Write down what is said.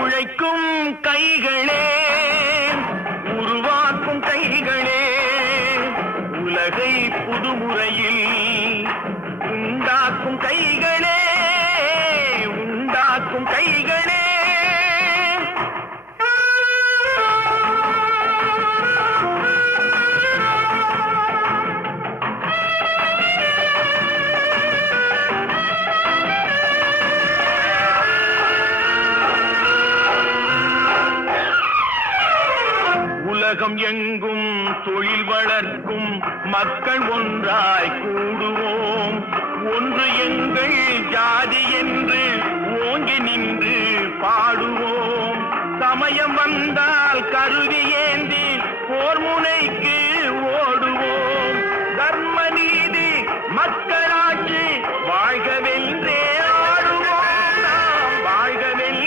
உழைக்கும் கைகளே, உருவாக்கும் கைகளே, உலகை புதுமுறையில் உண்டாக்கும் கைகளே, உண்டாக்கும் கைகளே. உலகம் எங்கும் தொழில் வளர்க்கும் மக்கள் ஒன்றாய் கூடுவோம். ஒன்று எங்கள் ஜாதி என்று ஓங்கி நின்று பாடுவோம். சமயம் வந்தால் கருவி ஏந்தி போர் முனைக்கு